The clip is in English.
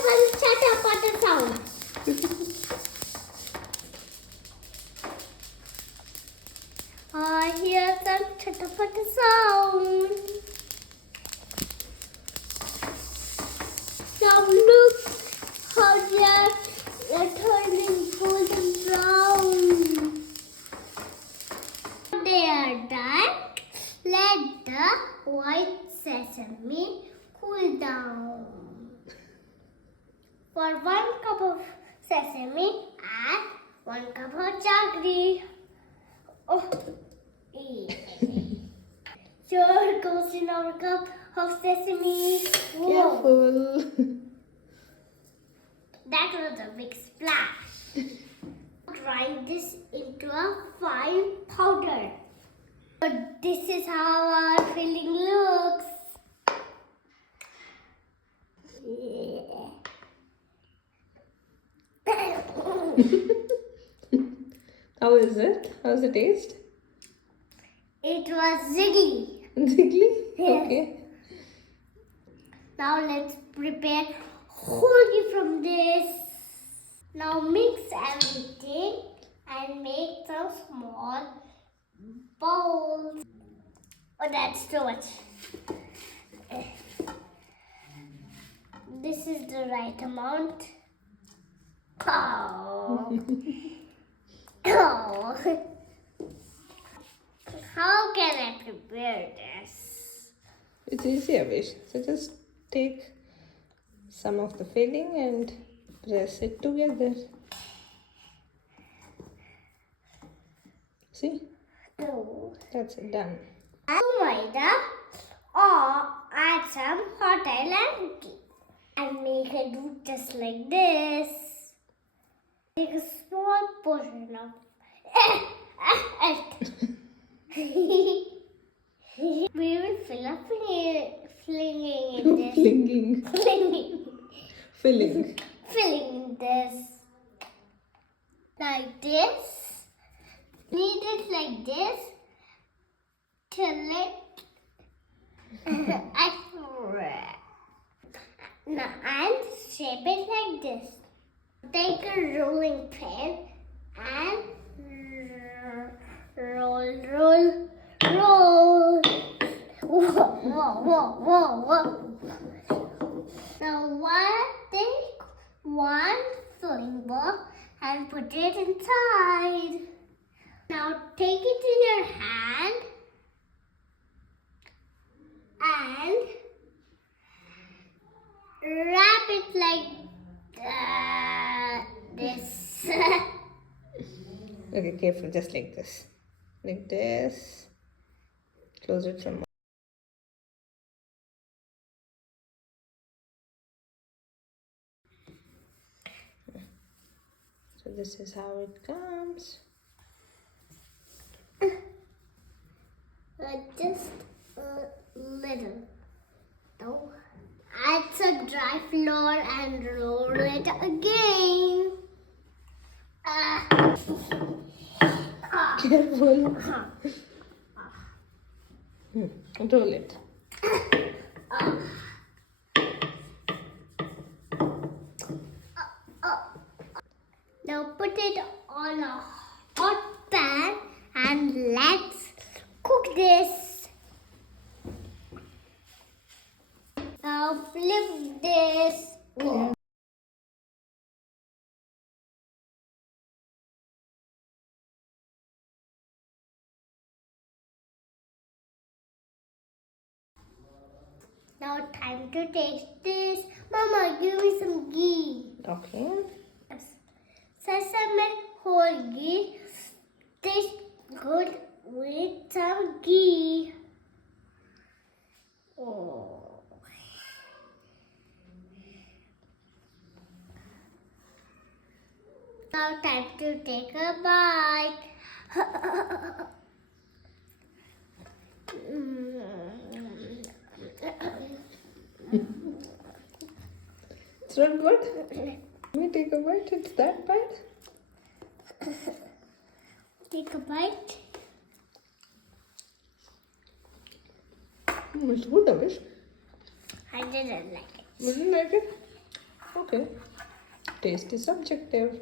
some chatter-patter sound. I hear some chatter-patter sound. Now look how they are turning golden brown. They are done. Let the white sesame cool down. For 1 cup of sesame, add 1 cup of jaggery. Oh, here goes another cup of sesame. Whoa. Careful. That was a big splash. Grind this into a fine powder. But this is how our filling looks. Yeah. How is it? How's the taste? It was ziggy. Jiggly? Yes. Okay. Now let's prepare hoagie from this. Now mix everything and make some small balls. Oh, that's too much. This is the right amount. Oh. Oh. How can I prepare this? It's easy, Avish. So just take some of the filling and press it together. See? No. That's it, done. Maida or add some hot oil and make it do just like this. Take a small portion of we will fill up flinging in this. Flinging. Flinging. Filling. Filling this. Like this. Knead it like this. Till it now, and shape it like this. Take a rolling pin and roll. Whoa. Now take one filling ball and put it inside. Now take it in your hand and wrap it like this. Okay, careful, just like this. Like this. Close it from. So this is how it comes. Just a little. No. Add some dry flour and roll it again. Careful. Roll it. Now put it on a hot pan and let's cook this. Now flip this. Now time to taste this. Mama, give me some ghee. Okay. Yes. Sesame whole ghee tastes good with some ghee. Oh. Now time to take a bite. It's not good. Let me take a bite. It's that bad. Take a bite. It's good, Avish. I didn't like it. You didn't like it? Okay. Taste is subjective.